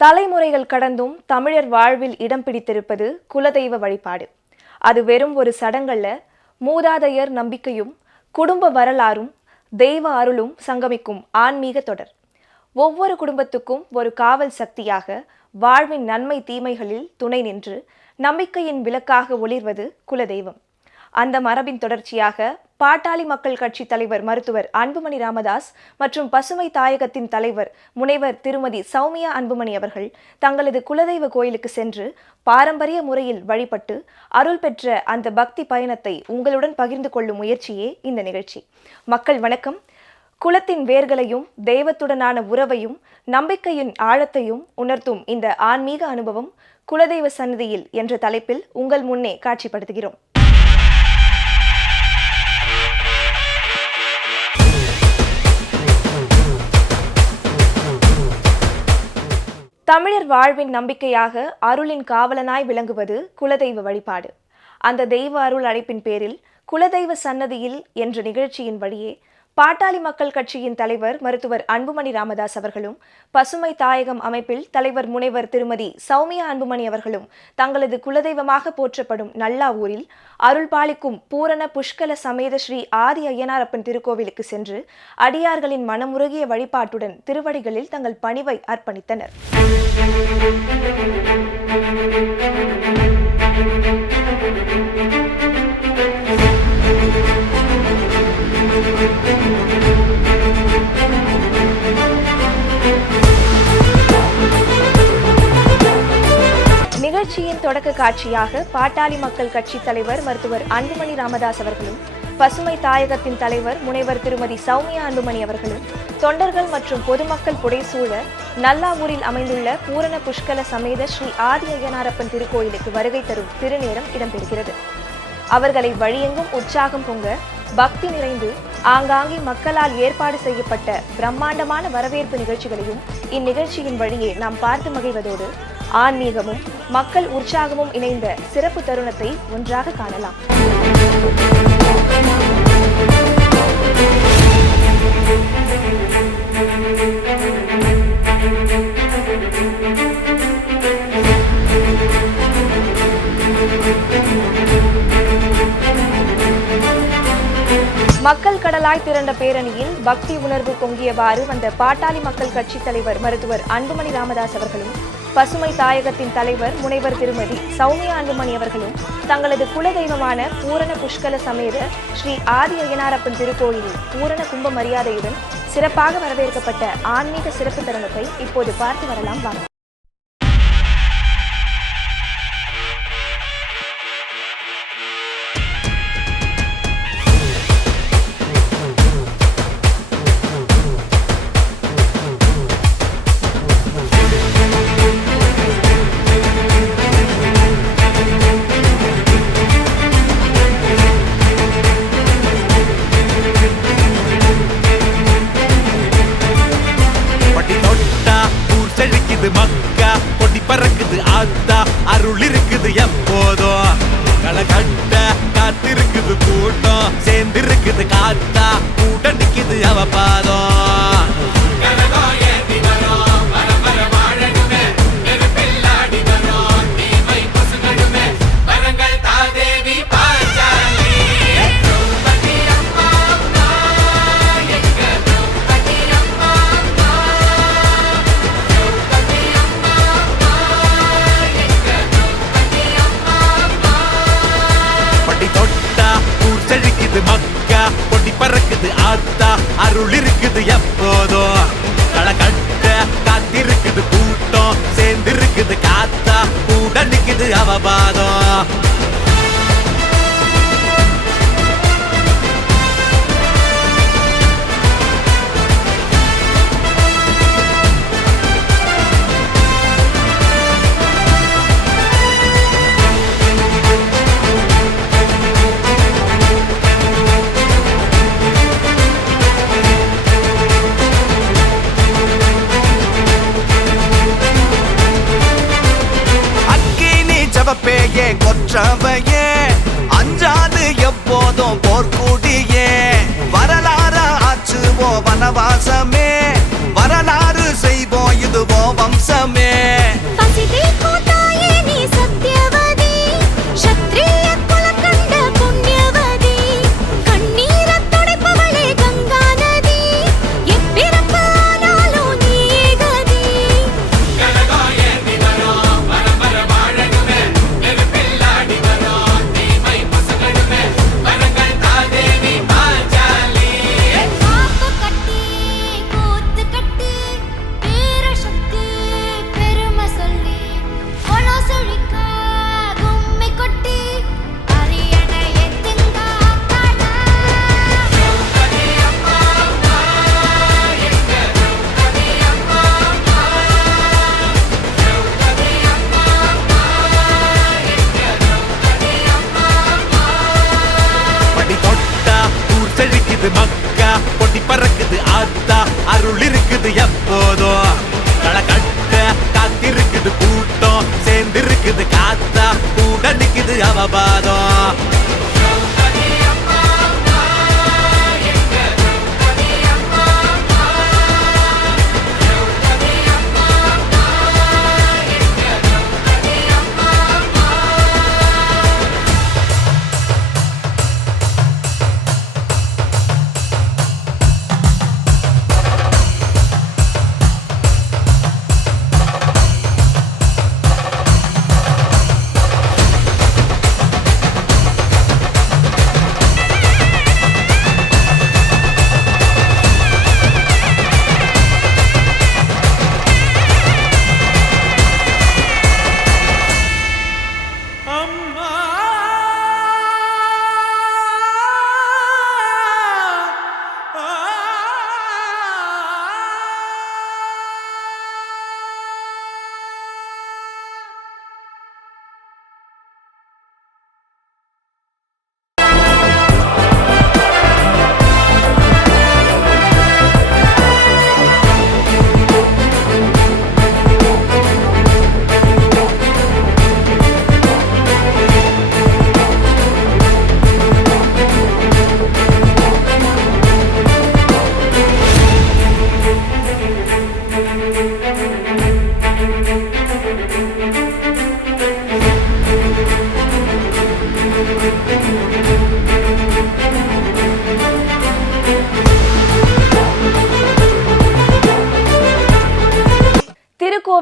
தலைமுறைகள் கடந்தும் தமிழர் வாழ்வில் இடம் பிடித்திருப்பது குலதெய்வ வழிபாடு. அது வெறும் ஒரு சடங்கல்ல மூதாதையர் நம்பிக்கையும் குடும்ப வரலாறும் தெய்வ அருளும் சங்கமிக்கும் ஆன்மீக தொடர். ஒவ்வொரு குடும்பத்துக்கும் ஒரு காவல் சக்தியாக வாழ்வின் நன்மை தீமைகளில் துணை நின்று நம்பிக்கையின் விளக்காக ஒளிர்வது குலதெய்வம். அந்த மரபின் தொடர்ச்சியாக பாட்டாளி மக்கள் கட்சி தலைவர் மருத்துவர் அன்புமணி ராமதாஸ் மற்றும் பசுமை தாயகத்தின் தலைவர் முனைவர் திருமதி சௌமியா அன்புமணி அவர்கள் தங்களது குலதெய்வ கோயிலுக்கு சென்று பாரம்பரிய முறையில் வழிபட்டு அருள் பெற்ற அந்த பக்தி பயணத்தை உங்களுடன் பகிர்ந்து கொள்ளும் முயற்சியே இந்த நிகழ்ச்சி. மக்கள் வணக்கம். குலத்தின் வேர்களையும் தெய்வத்துடனான உறவையும் நம்பிக்கையின் ஆழத்தையும் உணர்த்தும் இந்த ஆன்மீக அனுபவம் குலதெய்வ சன்னதியில் என்ற தலைப்பில் உங்கள் முன்னே காட்சிப்படுத்துகிறோம். தமிழர் வாழ்வின் நம்பிக்கையாக அருளின் காவலனாய் விளங்குவது குலதெய்வ வழிபாடு. அந்த தெய்வ அருள் அழைப்பின் பேரில் குலதெய்வ சன்னதியில் என்ற நிகழ்ச்சியின் வழியே பாட்டாளி மக்கள் கட்சியின் தலைவர் மருத்துவர் அன்புமணி ராமதாஸ் அவர்களும் பசுமை தாயகம் அமைப்பில் தலைவர் முனைவர் திருமதி சௌமியா அன்புமணி அவர்களும் தங்களது குலதெய்வமாக போற்றப்படும் நல்லா ஊரில் பூரண புஷ்கல சமேத ஸ்ரீ ஆதி ஐயனாரப்பன் திருக்கோவிலுக்கு சென்று அடியார்களின் மனமுருகிய வழிபாட்டுடன் திருவடிகளில் தங்கள் பணிவை அர்ப்பணித்தனர். காட்சியாக பாட்டாளி மக்கள் கட்சி தலைவர் மருத்துவர் அன்புமணி ராமதாஸ் அவர்களும் பசுமை தாயகத்தின் தலைவர் முனைவர் திருமதி சௌமியா அன்புமணி அவர்களும் தொண்டர்கள் மற்றும் பொதுமக்கள் புடைசூழ நல்லாவூரில் அமைந்துள்ள பூரண புஷ்கல சமேத ஸ்ரீ ஆதி ஐயனாரப்பன் திருக்கோயிலுக்கு வருகை தரும் திருநேரம் இடம்பெறுகிறது. அவர்களை வழியெங்கும் உற்சாகம் பொங்க பக்தி நிறைந்து ஆங்காங்கே மக்களால் ஏற்பாடு செய்யப்பட்ட பிரம்மாண்டமான வரவேற்பு நிகழ்ச்சிகளையும் இந்நிகழ்ச்சியின் வழியே நாம் பார்த்து மகிழ்வதோடு ஆன்மீகமும் மக்கள் உற்சாகமும் இணைந்த சிறப்பு தருணத்தை ஒன்றாக காணலாம். மக்கள் கடலாய் திரண்ட பேரணியில் பக்தி உணர்வு பொங்கியவாறு வந்த பாட்டாளி மக்கள் கட்சித் தலைவர் மருத்துவர் அன்புமணி ராமதாஸ் அவர்களும் பசுமை தாயகத்தின் தலைவர் முனைவர் திருமதி சௌமியா அன்புமணி அவர்களும் தங்களது குலதெய்வமான பூரண புஷ்கல சமேத ஸ்ரீ ஆதி ஐயனாரப்பன் திருக்கோயிலில் பூரண கும்ப மரியாதையுடன் சிறப்பாக வரவேற்கப்பட்ட ஆன்மீக சிறப்பு தருணத்தை இப்போது பார்த்து வரலாம். வாங்க நிக்குது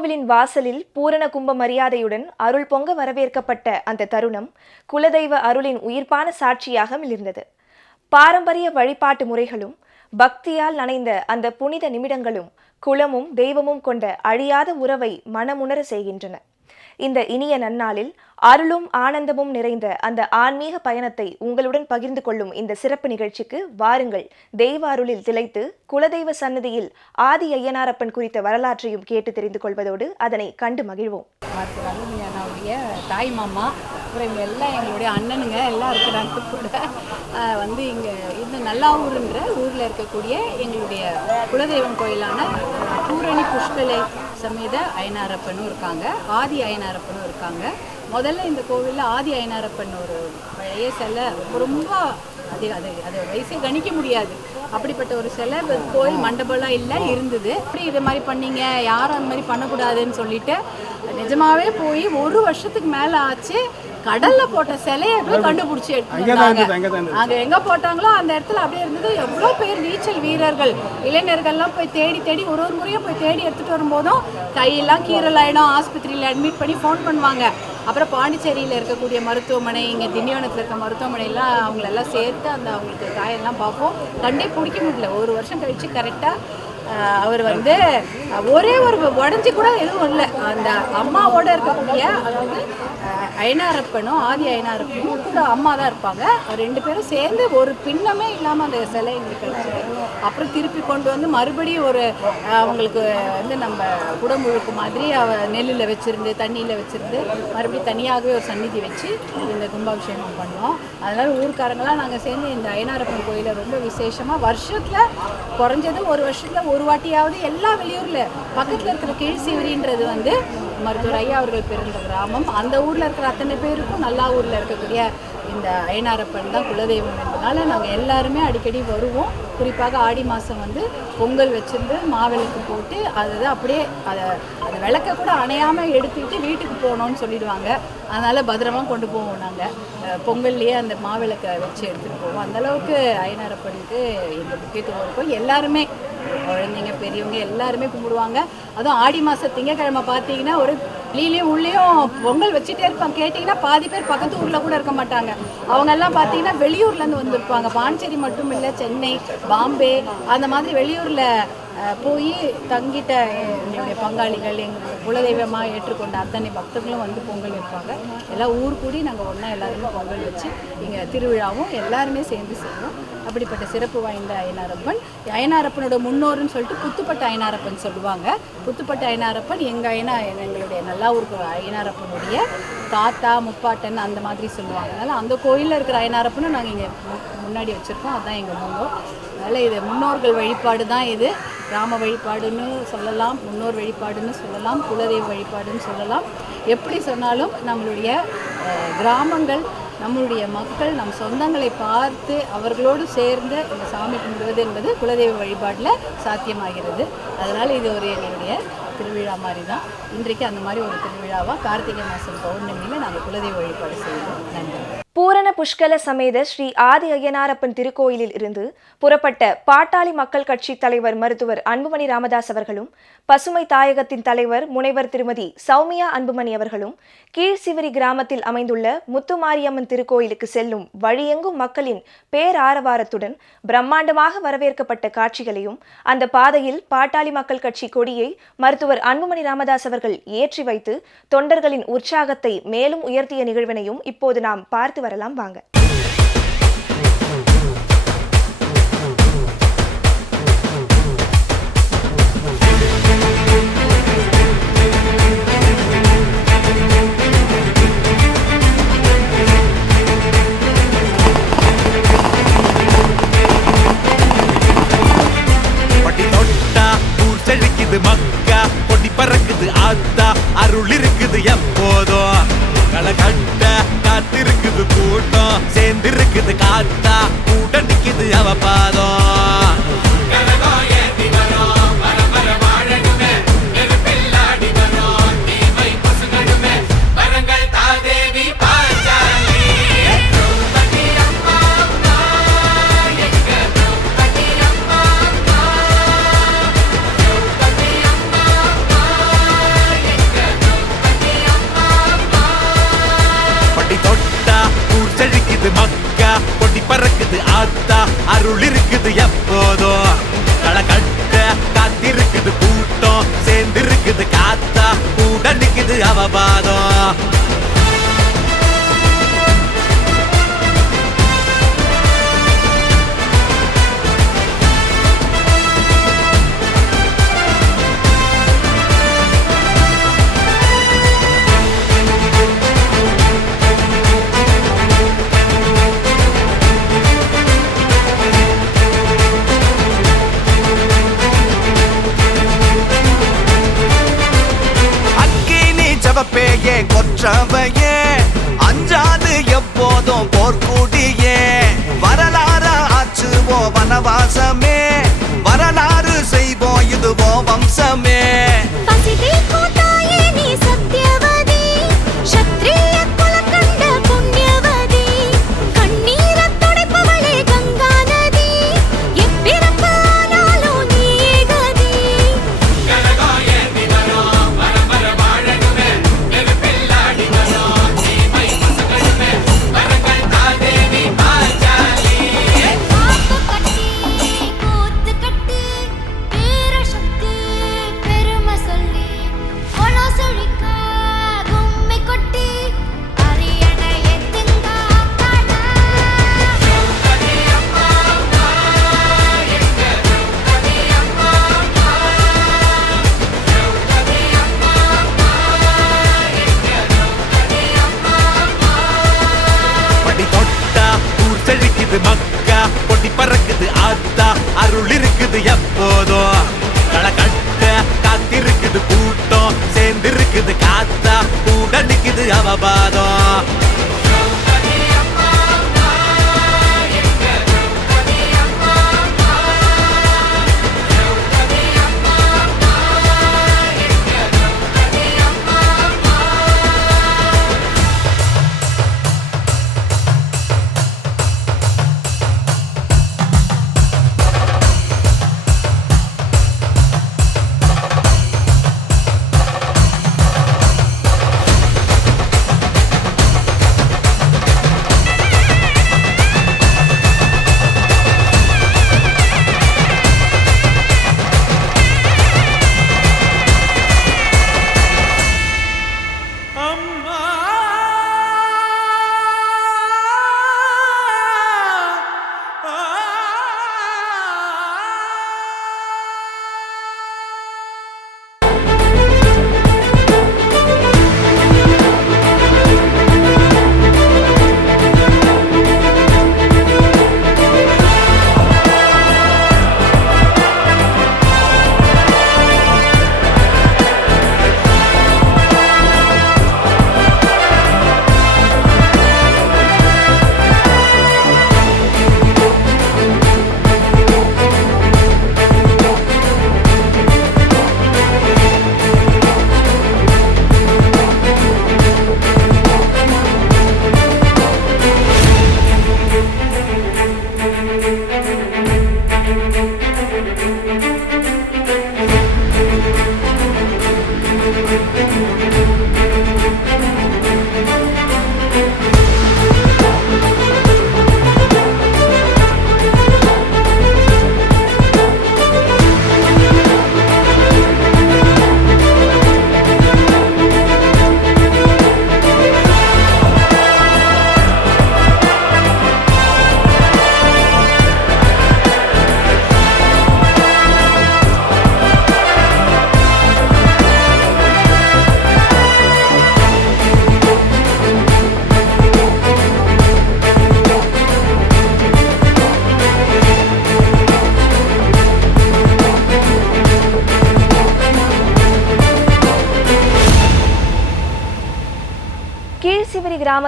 கோவிலின் வாசலில் பூரண கும்ப மரியாதையுடன் அருள் பொங்க வரவேற்கப்பட்ட அந்த தருணம் குலதெய்வ அருளின் உயிர்ப்பான சாட்சியாக மிளிர்ந்தது. பாரம்பரிய வழிபாட்டு முறைகளும் பக்தியால் நனைந்த அந்த புனித நிமிடங்களும் குலமும் தெய்வமும் கொண்ட அழியாத உறவை மனமுணர செய்கின்றன. இந்த இனிய நன்னாளில் அருளும் ஆனந்தமும் நிறைந்த அந்த ஆன்மீக பயணத்தை உங்களுடன் பகிர்ந்து கொள்ளும் இந்த சிறப்பு நிகழ்ச்சிக்கு வாருங்கள். தெய்வ அருளில் திளைத்து குலதெய்வ சன்னதியில் ஆதி ஐயனாரப்பன் குறித்த வரலாற்றையும் கேட்டு தெரிந்து கொள்வதோடு அதனை கண்டு மகிழ்வோம். தாய் மாமா அப்புறம் எல்லாம் எங்களுடைய அண்ணனுங்க எல்லாம் இருக்கிறாங்க கூட. வந்து இங்கே இந்த நல்லாவூருன்ற ஊரில் இருக்கக்கூடிய எங்களுடைய குலதெய்வம் கோயிலான பூரணி புஷ்கலை சமேத அயனாரப்பனும் இருக்காங்க. ஆதி அயனாரப்பனும் இருக்காங்க. முதல்ல இந்த கோவிலில் ஆதி அயனாரப்பன் ஒரு பழைய சிலை ரொம்ப அது அது அது வயசே கணிக்க முடியாது. அப்படிப்பட்ட ஒரு சிலை கோயில் மண்டபம்லாம் இல்லை இருந்தது. அப்படி இது மாதிரி பண்ணீங்க? யாரும் அந்த மாதிரி பண்ணக்கூடாதுன்னு சொல்லிட்டு நிஜமாகவே போய் ஒரு வருஷத்துக்கு மேலே ஆச்சு. கடல்ல போட்ட சிலையை போய் கண்டுபிடிச்சி எடுத்துட்டாங்க அங்க எங்க போட்டாங்களோ அந்த இடத்துல அப்படியே இருந்தது. எவ்வளோ பேர் நீச்சல் வீரர்கள் இளைஞர்கள்லாம் போய் தேடி தேடி ஒரு ஒரு முறையும் போய் தேடி எடுத்துட்டு வரும்போதும் கையெல்லாம் கீரல் ஆயிடும். ஆஸ்பத்திரியில் அட்மிட் பண்ணி ஃபோன் பண்ணுவாங்க. அப்புறம் பாண்டிச்சேரியில் இருக்கக்கூடிய மருத்துவமனை இங்கே திண்டிவனத்தில் இருக்க மருத்துவமனையெல்லாம் அவங்களெல்லாம் சேர்த்து அந்த அவங்களுக்கு காயெல்லாம் பார்ப்போம். கண்டே பிடிக்க முடியல. ஒரு வருஷம் கழிச்சு கரெக்டாக அவர் வந்து ஒரே ஒரு உடஞ்சி கூட எதுவும் இல்லை. அந்த அம்மாவோட இருக்கக்கூடிய அதாவது ஐநாரப்பனும் அயனாரப்பனும் ஆதி அயனாரப்பனும் கூட அம்மா தான் இருப்பாங்க. ரெண்டு பேரும் சேர்ந்து ஒரு பின்னமே இல்லாமல் அந்த சிலை எங்களுக்கு அப்புறம் திருப்பி கொண்டு வந்து மறுபடியும் ஒரு அவங்களுக்கு வந்து நம்ம குடமுழுக்கு மாதிரி அவ நெல்லில் வச்சுருந்து தண்ணியில் வச்சுருந்து மறுபடியும் தனியாகவே ஒரு சந்நிதி வச்சு இந்த கும்பாபிஷேகம் பண்ணோம் அதனால் ஊர்க்காரங்களாம் நாங்கள் சேர்ந்து இந்த அயனாரப்பன் கோயிலை ரொம்ப விசேஷமாக வருஷத்தில் குறைஞ்சது ஒரு வருஷத்தில் ஒரு வாட்டியாவது எல்லா வெளியூரில் பக்கத்தில் இருக்கிற கீழ்சிவரின்றது வந்து மருத்துவர் ஐயா அவர்கள் பிறந்த கிராமம். அந்த ஊரில் இருக்கிற அத்தனை பேருக்கும் நல்லா ஊரில் இருக்கக்கூடிய இந்த அயனாரப்பன் தான் குலதெய்வம் என்பதனால நாங்கள் எல்லாருமே அடிக்கடி வருவோம். குறிப்பாக ஆடி மாதம் வந்து பொங்கல் வச்சுருந்து மாவிளக்கு போட்டு அதை அப்படியே அதை அந்த விளக்க கூட அணையாமல் எடுத்துக்கிட்டு வீட்டுக்கு போகணும்னு சொல்லிடுவாங்க. அதனால் பத்திரமா கொண்டு போவோம் நாங்கள் பொங்கல்லையே அந்த மாவிளக்கை வச்சு எடுத்துகிட்டு போவோம். அந்த அளவுக்கு அயனாரப்பனுக்கு எங்கள் முக்கியத்துவம் இருக்கும் எல்லாருமே குழந்தைங்க பெரியவங்க எல்லாருமே கும்பிடுவாங்க. அதுவும் ஆடி மாதம் திங்கக்கிழமை பார்த்தீங்கன்னா ஒரு வெளியிலையும் உள்ளேயும் பொங்கல் வச்சுட்டே இருப்பாங்க. கேட்டிங்கன்னா பாதி பேர் பக்கத்து ஊரில் கூட இருக்க மாட்டாங்க. அவங்க எல்லாம் பார்த்தீங்கன்னா வெளியூர்லேருந்து வந்திருப்பாங்க. பாண்டிச்சேரி மட்டும் இல்லை சென்னை பாம்பே அந்த மாதிரி வெளியூரில் போய் தங்கிட்ட என்னுடைய பங்காளிகள் எங்கள் குலதெய்வமாக ஏற்றுக்கொண்ட அத்தனை பக்தர்களும் வந்து பொங்கல் வைப்பாங்க. எல்லாம் ஊர் கூடி நாங்கள் ஒன்றா எல்லாருமே பொங்கல் வச்சு இங்கே திருவிழாவும் எல்லாருமே சேர்ந்து செய்வோம். அப்படிப்பட்ட சிறப்பு வாய்ந்த அயனாரப்பன் அயனாரப்பனோட முன்னோருன்னு சொல்லிட்டு புத்துப்பட்ட அயனாரப்பன் சொல்லுவாங்க. புத்துப்பட்ட அயனாரப்பன் எங்கள் அயனா எங்களுடைய நல்லா ஊருக்கு அயனாரப்பனுடைய தாத்தா முப்பாட்டன் அந்த மாதிரி சொல்லுவாங்க. அதனால் அந்த கோயிலில் இருக்கிற அயனாரப்பனும் நாங்கள் இங்கே முன்னாடி வச்சுருக்கோம். அதுதான் எங்கள் முன்னோர். அதனால் இது முன்னோர்கள் வழிபாடு தான் இது. கிராம வழிபாடுன்னு சொல்லலாம் முன்னோர் வழிபாடுன்னு சொல்லலாம் குலதெய்வ வழிபாடுன்னு சொல்லலாம். எப்படி சொன்னாலும் நம்மளுடைய கிராமங்கள் நம்மளுடைய மக்கள் நம் சொந்தங்களை பார்த்து அவர்களோடு சேர்ந்து இந்த சாமி கும்பிடுவது என்பது குலதெய்வ வழிபாட்டில் சாத்தியமாகிறது. அதனால் இது ஒரு என்னுடைய திருவிழா மாதிரி தான் இன்றைக்கு அந்த மாதிரி ஒரு திருவிழாவாக கார்த்திகை மாதம் பௌர்ணமியில் நாங்கள் குலதெய்வ வழிபாடு செய்வோம். நன்றி. பூரண புஷ்கல சமேத ஸ்ரீ ஆதி ஐயனாரப்பன் திருக்கோயிலில் இருந்து புறப்பட்ட பாட்டாளி மக்கள் கட்சி தலைவர் மருத்துவர் அன்புமணி ராமதாஸ் அவர்களும் பசுமை தாயகத்தின் தலைவர் முனைவர் திருமதி சௌமியா அன்புமணி அவர்களும் கீழ்சிவரி கிராமத்தில் அமைந்துள்ள முத்துமாரியம்மன் திருக்கோயிலுக்கு செல்லும் வழியெங்கும் மக்களின் பேராரவாரத்துடன் பிரம்மாண்டமாக வரவேற்கப்பட்ட காட்சிகளையும் அந்த பாதையில் பாட்டாளி மக்கள் கட்சி கொடியை மருத்துவர் அன்புமணி ராமதாஸ் அவர்கள் ஏற்றி வைத்து தொண்டர்களின் உற்சாகத்தை மேலும் உயர்த்திய நிகழ்வினையும் இப்போது நாம் பார்த்து வர வரலாம் வாங்க. அருள் இருக்குது எப்போதும் களை கட்ட காத்திருக்குது கூட்டம். சேர்ந்திருக்குது காத்தா. கூட நிக்குது அவபாதம். எப்போதும் போர்க்குடியே. வரலாறு ஆச்சுவோ வனவாசமே. வரலாறு செய்வோம் இதுவோ வம்சமே.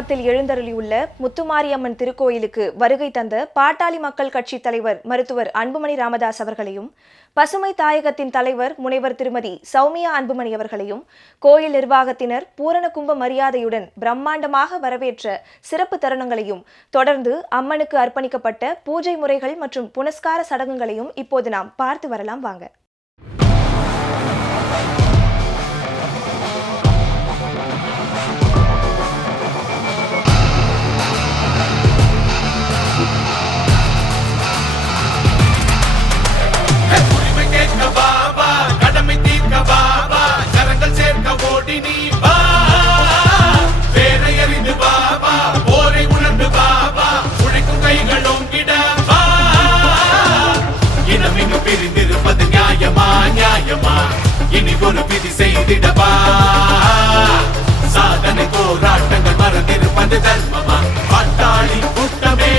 கிராமத்தில் எழுந்தருளியுள்ள முத்துமாரியம்மன் திருக்கோயிலுக்கு வருகை தந்த பாட்டாளி மக்கள் கட்சி தலைவர் மருத்துவர் அன்புமணி ராமதாஸ் அவர்களையும் பசுமை தாயகத்தின் தலைவர் முனைவர் திருமதி சௌமியா அன்புமணி அவர்களையும் கோயில் நிர்வாகத்தினர் பூரணகும்ப மரியாதையுடன் பிரம்மாண்டமாக வரவேற்ற சிறப்பு தருணங்களையும் தொடர்ந்து அம்மனுக்கு அர்ப்பணிக்கப்பட்ட பூஜை முறைகள் மற்றும் புனஸ்கார சடங்குகளையும் இப்போது நாம் பார்த்து வரலாம். வாங்க. நீ வா. வேலை அறிந்து வா வா போரை உணர்ந்து வா வா உழைக்கும் கைகள் ஒங்கிட வா. இனம் இங்கு பிரிந்திருப்பது நியாயமா நியாயமா? இனி ஒரு விதி சாதனை போராட்டங்கள் மறந்திருப்பது தர்மமா? பட்டாளி கூட்டமே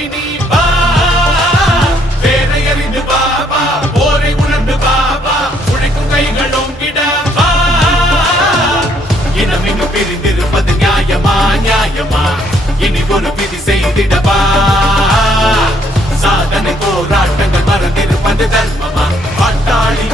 கூட்டி நீ வா. வேதை அறிந்து பாபா போரை உணர்ந்து பாபா உழைக்கும் கைகள் ஒங்கிட வா. இனம் இங்கு பிரிந்திருப்பது நியாயமா நியாயமா? இனி ஒரு விதி சாதனை போராட்டங்கள் மறந்திருப்பது தர்மமா? பாட்டாளி